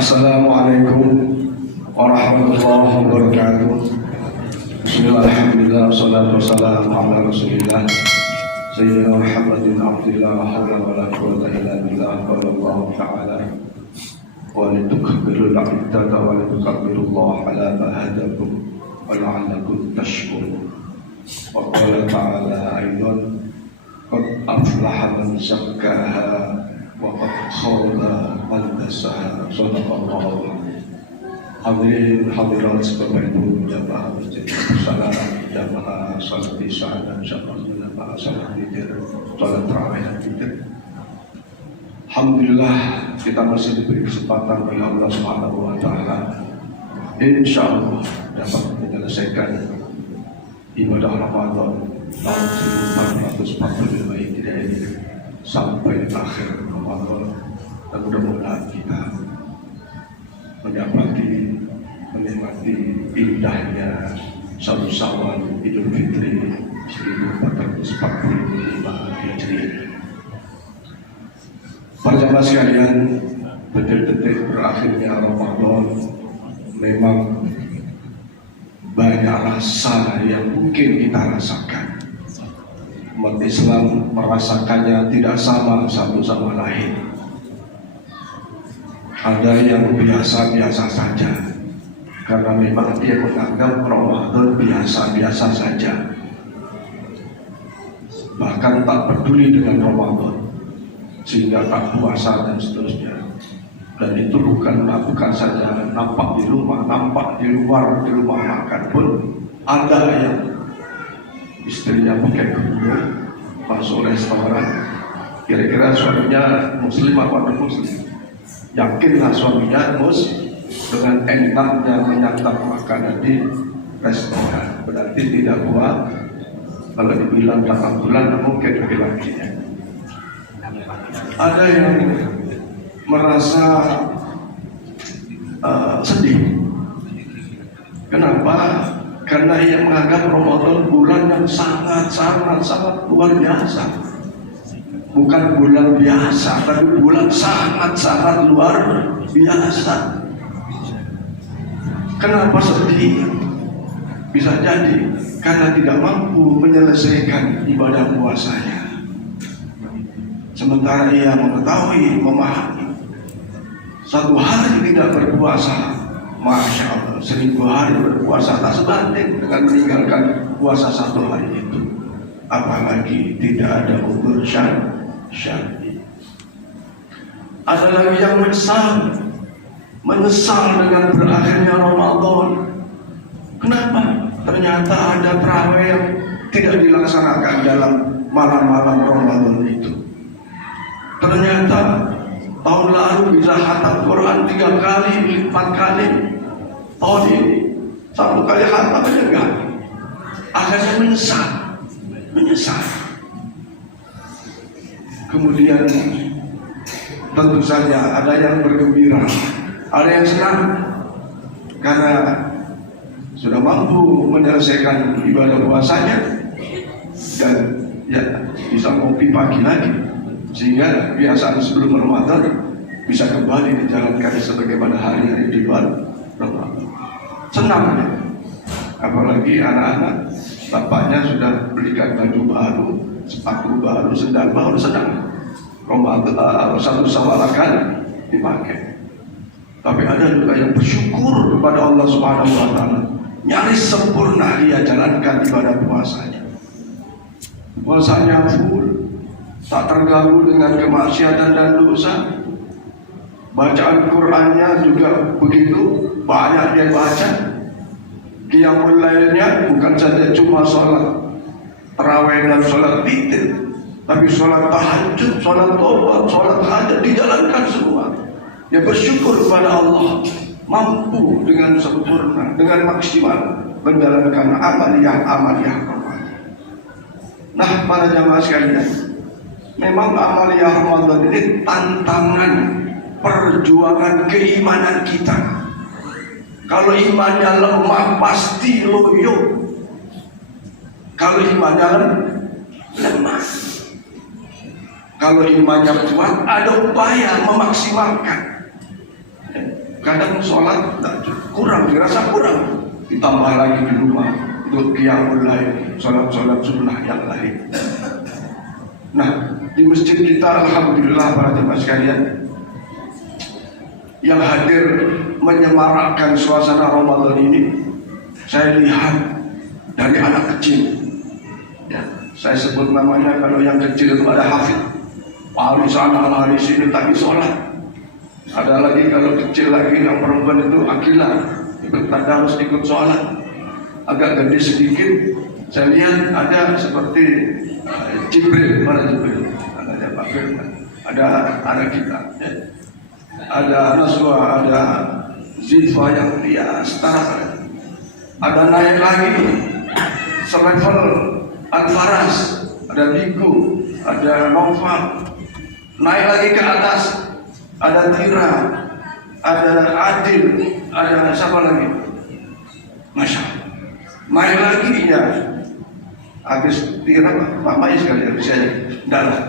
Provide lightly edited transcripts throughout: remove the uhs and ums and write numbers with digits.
Assalamualaikum warahmatullahi wabarakatuh. Bismillahirrahmanirrahim. Wassalatu wassalamu ala Rasulillah Sayyidina Muhammadin abdillah wa hawla wa la quwwata illa billah. Wallahu ta'ala wa litukabbiru al-iddata wa litukabbiru Allah ala ma hadakum wa la'allakum tashkurun. Wa qala ta'ala aidan qad aflaha man zakkaha wa qad khaba man dassaha. Shadaqallahu hadirin hadirat Bapak Ibu jamaah masjid salam jamaah salat isya dan jamaah salat witir salat tarawih dan witir. Alhamdulillah kita masih diberi kesempatan oleh Allah Subhanahu wa taala insyaallah dapat menyelesaikan ibadah Ramadan tahun 1445 Hijriah ini sampai akhir Ramadan, dan mudah-mudahan kita menikmati indahnya satu Syawal Idul Fitri 1445 Hijriah. Para jamaah sekalian, detik-detik berakhirnya Ramadan memang banyak rasa yang mungkin kita rasakan. Umat Islam merasakannya tidak sama satu sama lain. Ada yang biasa-biasa saja, karena memang dia menganggap Ramadan biasa-biasa saja, bahkan tak peduli dengan Ramadan, sehingga tak puasa dan seterusnya. Dan itu bukan saja nampak di rumah, nampak di luar, di rumah makan pun ada yang istrinya pakai kerudung masuk restoran, kira-kira suaminya muslim apa non muslim, yakinlah suaminya dengan enaknya menyantap makanan di restoran, berarti tidak kuat. Kalau dibilang 8 bulan mungkin lebih lagi. Ada yang merasa sedih. Kenapa? Karena ia menganggap Ramadan bulan yang sangat luar biasa. Bukan bulan biasa, tapi bulan sangat luar biasa. Kenapa sedih? Bisa jadi karena tidak mampu menyelesaikan ibadah puasanya. Sementara ia mengetahui, memahami, satu hari tidak berpuasa, Masya Allah, 1000 hari berpuasa tak sebanding dengan meninggalkan puasa satu hari itu. Apalagi tidak ada ukur syar'i. Ada lagi yang menyesal dengan berakhirnya Ramadan. Kenapa? Ternyata ada tarawih yang tidak dilaksanakan dalam malam-malam Ramadan itu. Ternyata tahun lalu bisa khatam Quran 3 kali, 4 kali. Tahun ini 1 kali khatam aja enggak. Akhirnya menyesal. Kemudian tentu saja ada yang bergembira, ada yang senang karena sudah mampu menyelesaikan ibadah puasanya dan ya bisa ngopi pagi lagi, sehingga kebiasaan sebelum Ramadan bisa kembali dijalankan sebagaimana hari-hari di luar Ramadan. Senang ya. Apalagi anak-anak, bapaknya sudah belikan baju baru, sepatu baru, sendal baru, senang. Ramadan satu Syawal akan dipakai. Tapi ada juga yang bersyukur kepada Allah Subhanahu wa taala, nyaris sempurna dia jalankan ibadah puasanya. Puasanya full, tak terganggu dengan kemaksiatan dan dosa. Bacaan Qur'annya juga begitu banyak dia baca. Qiyamul lailnya bukan saja cuma sholat tarawih dan sholat witir, tapi sholat tahajud, sholat tobat, sholat hajat dijalankan semua. Dia bersyukur kepada Allah, mampu dengan sempurna, dengan maksimal menjalankan amaliyah. Nah, para jamaah sekalian, memang amaliyah Ramadan ini tantangan perjuangan keimanan kita. Kalau imannya lemah pasti loyo. Kalau imannya lemah, kalau imannya kuat ada upaya memaksimalkan. Kadang sholat kurang, dirasa kurang, ditambah lagi di rumah untuk qiyamul lail, sholat sunnah yang lain. Nah, di masjid kita alhamdulillah para jemaah sekalian yang hadir menyemarakkan suasana Ramadan ini, saya lihat dari anak kecil. Ya, saya sebut namanya, kalau yang kecil itu ada Hafid, hari sana hari sini tadi sholat. Ada lagi kalau kecil lagi yang perempuan itu Akilah, ikut tadarus, ikut sholat. Agak gede sedikit, saya lihat ada seperti Jibril, mana Jibril? Ada Pak Firman, ada kita, ya. Ada Naswa, ada Zilfa yang dia setara. Ada naik lagi selevel Al-Faras, ada Biku, ada Noval. Naik lagi ke atas, ada Tira, ada Adil, ada siapa lagi? Masya Allah. Naik lagi ya, habis Tira Pak Mais kali ya, saya enggak lah.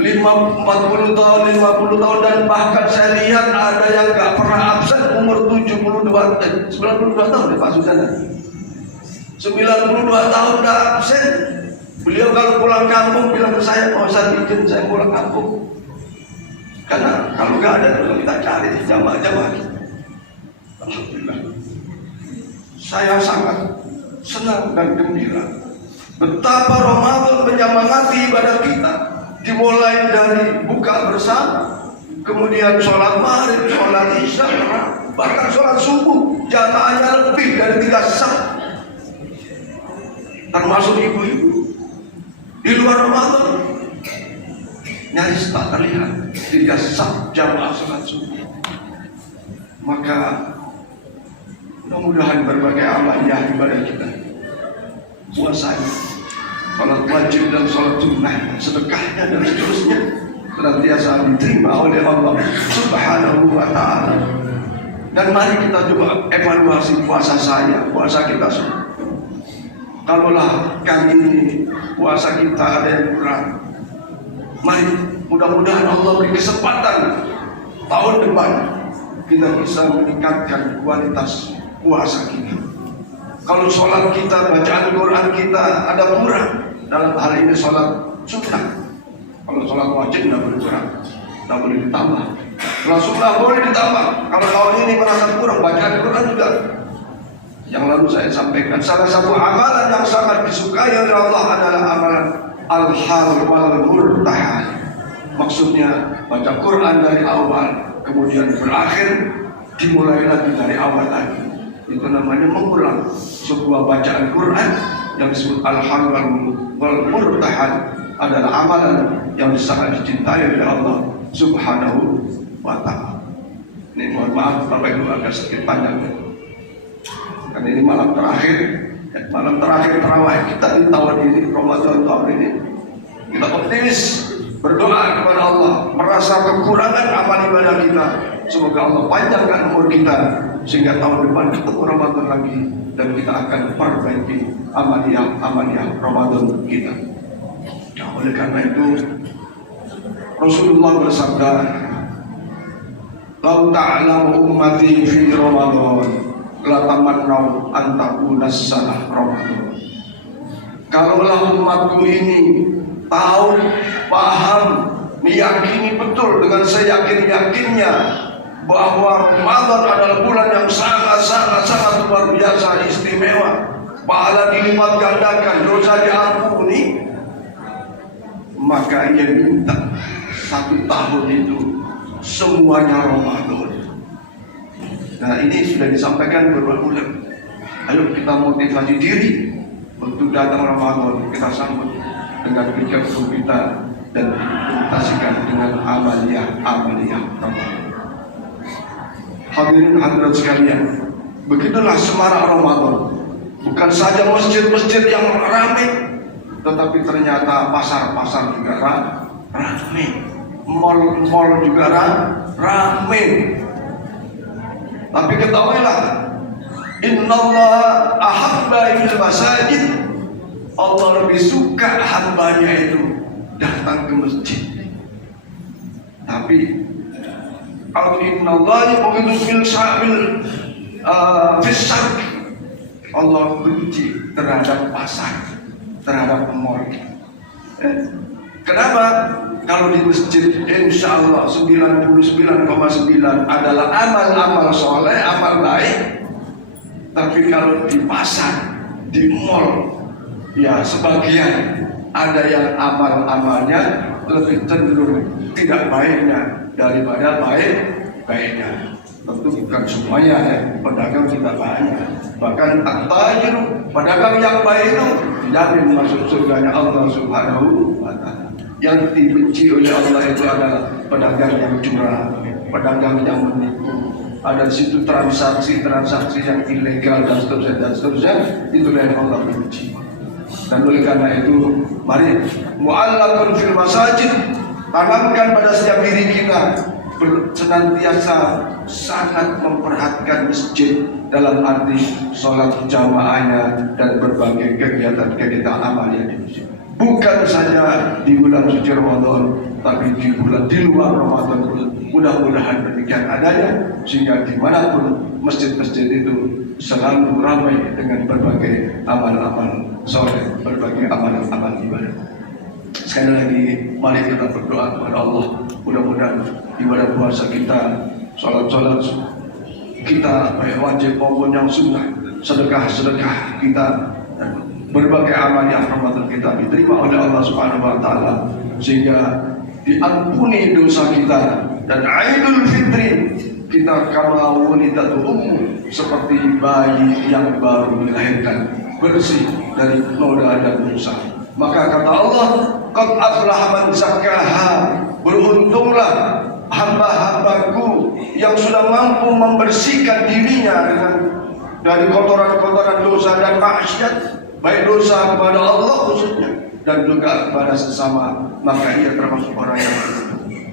40 tahun, 50 tahun, dan bahkan saya lihat ada yang gak pernah absen umur 92 tahun ya Pak Sudana. 92 tahun gak absen. Beliau kalau pulang kampung bilang ke saya, "Pak Ustaz, izin saya pulang kampung." Karena kalau gak ada, kalau kita cari jamaah-jamaah. Alhamdulillah, saya sangat senang dan gembira betapa Ramadan menyemangati ibadah kita. Dimulai dari buka bersama, kemudian sholat maghrib, sholat isya, bahkan sholat subuh jamaahnya lebih dari 3 saf, termasuk ibu-ibu. Di luar Ramadan nyaris tak terlihat 3 saf jamaah sholat subuh. Maka mudah-mudahan berbagai amaliyah ibadah kita, puasanya, sholat wajib dan sholat sunnah, sedekahnya dan seterusnya senantiasa diterima oleh Allah Subhanahu wa ta'ala. Dan mari kita coba evaluasi puasa saya, puasa kita semua. Kalaulah kali ini puasa kita ada yang kurang, mari mudah-mudahan Allah beri kesempatan tahun depan kita bisa meningkatkan kualitas puasa kita. Kalau sholat kita, bacaan Quran kita ada kurang, dalam hal ini sholat sunnah. Kalau sholat wajib tidak boleh kurang, tidak boleh ditambah. Kalau sunnah boleh ditambah. Kalau tahun ini merasa kurang, bacaan Quran juga. Yang lalu saya sampaikan, salah satu amalan yang sangat disukai oleh Allah adalah amalan al-hal wal murtahal. Maksudnya baca Quran dari awal, kemudian berakhir, dimulai lagi dari awal lagi. Itu namanya mengulang sebuah bacaan Quran yang disebut al-hal wal murtahal. Adalah amalan yang sangat dicintai oleh Allah Subhanahu wa ta'ala. Ini mohon maaf Bapak Ibu agak sedikit panjang, karena ini malam terakhir terawih kita di tahun ini, Ramadan tahun ini. Kita optimis, berdoa kepada Allah, merasa kekurangan amal ibadah kita, semoga Allah panjangkan umur kita sehingga tahun depan ketemu Ramadan lagi dan kita akan perbaiki amaliyah Ramadan kita. Nah, oleh karena itu Rasulullah bersabda, "Lau ta'lamu ummati fi Ramadan la tamannau an takuna sanah Ramadan." Kalaulah umatku ini tahu, paham, meyakini betul dengan seyakin-yakinnya bahwa Ramadan adalah bulan yang sangat luar biasa, istimewa, pahala dilipat gandakan, dosa diampuni, maka ia minta 1 tahun itu semuanya Ramadan. Nah, ini sudah disampaikan berulang-ulang. Ayo kita motivasi diri untuk datang Ramadan, kita sambut dengan kegiatan kita dan implementasikan dengan amaliyah Ramadan. Hadirin hadirat sekalian, begitulah semarak Ramadan. Bukan saja masjid-masjid yang ramai, tetapi ternyata pasar-pasar juga ramai, mal-mal juga ramai. Tapi ketahuilah, innallaha ahabba ilal masajid. Allah lebih suka hambanya itu datang ke masjid. Tapi innallaha yubghidu fil sya'bil fisar. Allah benci terhadap pasar, terhadap mall. Kenapa? Kalau di masjid insya Allah 99,9 adalah amal-amal soleh, amal baik. Tapi kalau di pasar, di mall, ya sebagian ada yang amal-amalnya lebih cenderung tidak baiknya daripada baiknya. Tentu bukan semuanya ya, pedagang kita banyak. Bahkan at-tajir, pedagang yang baik itu dijamin masuk surganya Allah Subhanahu wa Ta'ala. Yang dibenci oleh Allah itu adalah pedagang yang curang, pedagang yang menipu. Ada di situ transaksi yang ilegal dan seterusnya, itu yang Allah benci. Dan oleh karena itu, mari mu'allaqun fil masajid, tanamkan pada setiap diri kita senantiasa sangat memperhatikan masjid dalam arti sholat jamaahnya dan berbagai kegiatan amal yang di masjid. Bukan saja di bulan suci Ramadan, tapi di luar Ramadan pun mudah-mudahan demikian adanya, sehingga dimanapun masjid-masjid itu selalu ramai dengan berbagai amal-amal soleh, berbagai amal-amal ibadah. Sekali lagi, mari kita berdoa kepada Allah. Mudah-mudahan ibadah puasa kita, sholat kita, baik wajib maupun yang sunnah, sedekah kita, dan berbagai amal yang Ramadan kita diterima oleh Allah Subhanahu wa Ta'ala, sehingga diampuni dosa kita. Dan Aidul Fitri kita kama walidatul ummu, seperti bayi yang baru dilahirkan, bersih dari noda dan dosa. Maka kata Allah, qad aflaha man zakkaha, beruntunglah hamba-hambaku yang sudah mampu membersihkan dirinya dari kotoran-kotoran dosa dan maksiat, baik dosa kepada Allah khususnya dan juga kepada sesama, maka ia termasuk orang yang beruntung.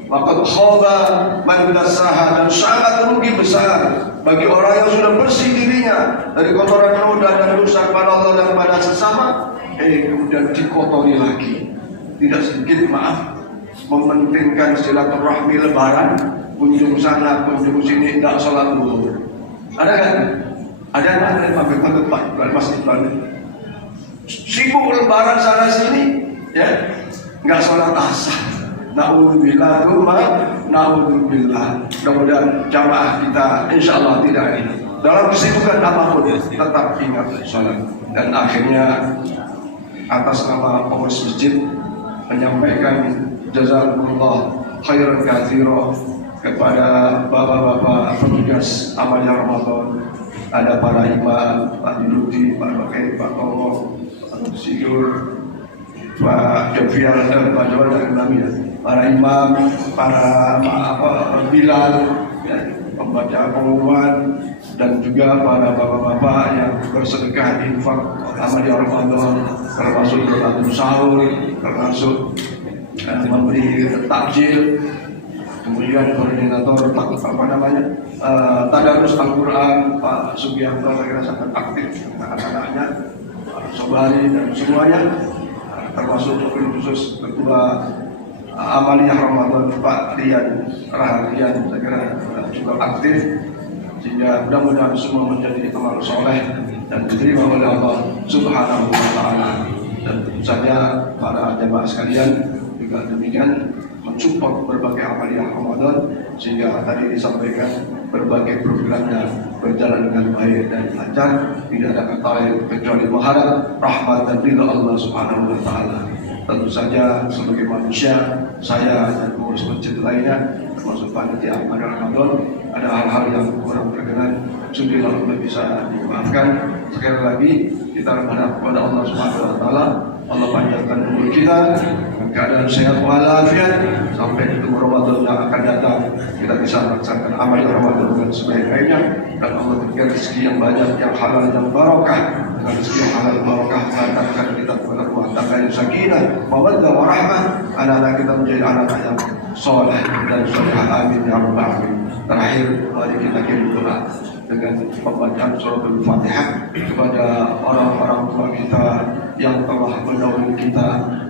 Waqad khaba man dassaha, dan sangat rugi besar bagi orang yang sudah bersih dirinya dari kotoran noda dan dosa kepada Allah dan kepada sesama, kemudian dikotori lagi. Tidak sedikit mementingkan silaturahmi lebaran, kunjung sana kunjung sini, tidak sholat zuhur. Ada kan? Ada pagi-pagi Pak masjid balik, sibuk lebaran sana sini, ya, nggak sholat asar. Naudzubillah, naudzubillah. Mudah-mudahan jamaah kita insya Allah tidak ini dalam kesibukan apapun tetap ingat sholat. Dan akhirnya atas nama pengurus masjid menyampaikan jazakumullah khairan katsira kepada bapak-bapak petugas amalnya Ramadan. Ada para imam, Pak Dirudi, Pak Rokai, Pak Tomo, Pak Sidur, Pak Jovial, dan Pak Jawa dan Namia. Para imam, para Bilal, ya, pembaca pengumuman, dan juga para bapak-bapak yang bersedekah infak amalnya Ramadan, termasuk berlaku sahur, termasuk memberi takjil. Kemudian koordinator tadarus Al-Quran Pak Sugianto, saya sangat aktif dengan anak-anaknya, Pak Sobari dan semuanya, termasuk khusus ketua amaliyah Ramadan Pak Rian Rahadian, saya kira juga aktif, sehingga mudah-mudahan semua menjadi amal soleh dan diterima oleh Allah Subhanahu wa Ta'ala. Dan tentu saja para jemaah sekalian juga demikian mensupport berbagai amaliyah Ramadan, sehingga tadi disampaikan berbagai programnya berjalan dengan baik dan lancar, tidak ada kata lain kecuali mengharap rahmat dan ridha Allah Subhanahu wa Ta'ala. Tentu saja sebagai manusia, saya dan pengurus masjid lainnya, termasuk panitia pada Ramadan, ada hal-hal yang kurang berkenan, sudahlah Allah bisa dimaafkan. Sekali lagi kita berharap kepada Allah Subhanahu wa Ta'ala, Allah panjangkan umur kita, keadaan sehat walafiat, sampai ketemu Ramadan yang akan datang, kita bisa melaksanakan amal Ramadan dengan sebaik-baiknya, dan Allah berikan rezeki yang banyak, yang halal, yang barokah. Dengan rezeki yang halal barokah mengantarkan kita kepada rumah tangga yang sakinah, mawaddah warahmah, anak-anak kita menjadi anak yang soleh dan solehah, amin ya rabbal alamin. Terakhir, mari kita kirim doa dengan pembacaan surah Al-Fatihah kepada orang-orang tua kita yang telah mendahului kita,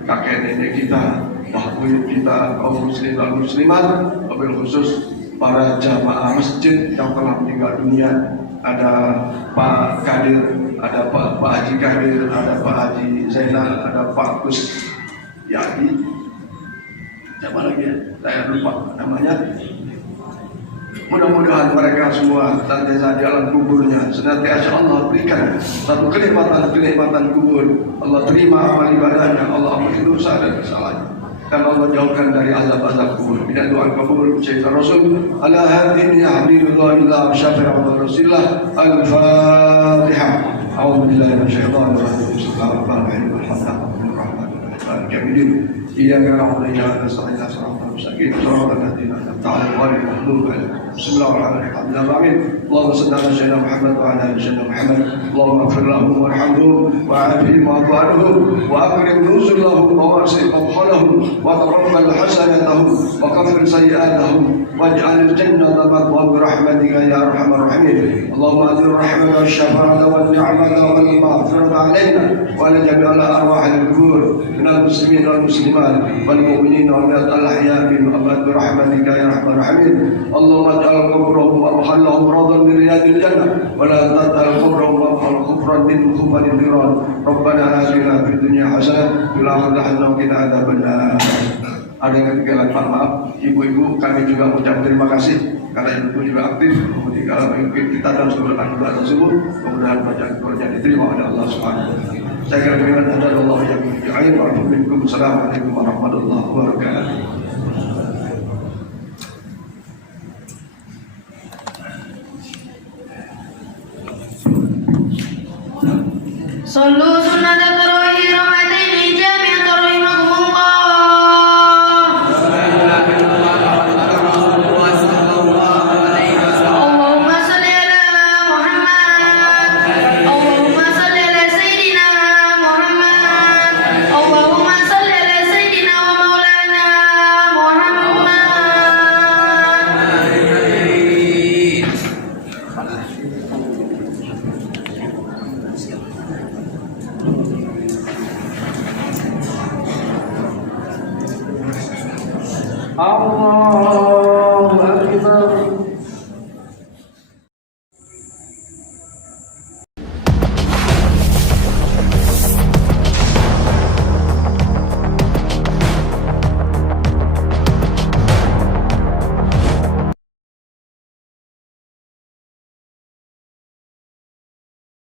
kakek nenek kita, tahfidz kita kaum muslimin dan muslimat, wabil khusus para jamaah masjid yang telah meninggal dunia. Ada Pak Kadir, ada Pak Haji Kadir, ada Pak Haji Zainal, ada Pak Gus Yadi, siapa lagi ya? Saya lupa namanya. Mudah-mudahan mereka semua senantiasa di alam kuburnya, senantiasa Allah berikan satu kenikmatan kubur. Allah terima amal ibadahnya, Allah ampuni dosa dan kesalahannya, dan Allah jauhkan dari azab kubur. Bila doa kabul Sayyidina Rasul ala hadin ya habibillah illa syafi'u rasulillah. Al-Fatihah. A'udzu billahi minasyaitonir rajim. Bismillahirrahmanirrahim. Alhamdulillahirabbil iyyaka na'budu wa iyyaka nasta'in. Shiratal mustaqim. Shiratal ladzina an'amta 'alaihim ghairil maghdubi 'alaihim. Bismillahirrahmanirrahim. Allahumma salli ala sayyidina Muhammad wa ala ali sayyidina Muhammad. Allahumma ighfir lahum warhamhum wa'afihim wa'fu 'anhum wa akrim nuzulahum wa wasi' mawqalahum wa taqabbal hasanatahum wa kaffir sayyi'atahum waj'al al-jannata mathwahum bi rahmatika ya arhamar rahimin. Allahumma atir rahmata wasyafa'ata wan ni'mata wal maghfirata 'alaina wa ala jami'il arwahil qubur minal muslimin wal muslimat wal mu'minin wal ahya'i min amwat bi rahmatika ya arhamar rahimin. Allahumma ij'al qubrahum wa mahallahum rawdan min riyadil jannah wa la taj'al qubrahum wa kufran min khufanil niran. Rabbana atina fid dunya hasanah wa fil akhirati hasanah wa qina adzabannar. Ada yang ketinggalan, maaf ibu-ibu, kami juga mengucapkan terima kasih karena ibu juga aktif ketika mengikuti kita dan seluruh anugerah tersebut. Mudah-mudahan bacaan diterima oleh Allah Subhanahu wa taala. Saya kira demikian, Allah yang berkahi wa minkum. Assalamualaikum warahmatullahi wabarakatuh. Sallu sunnata tarawih raka'ataini jami'atan rahimakumullah. Allahumma salli ala Muhammad. Allahumma salli ala Sayyidina Muhammad. Allahumma salli ala Sayyidina wa Maulana Muhammad. Allah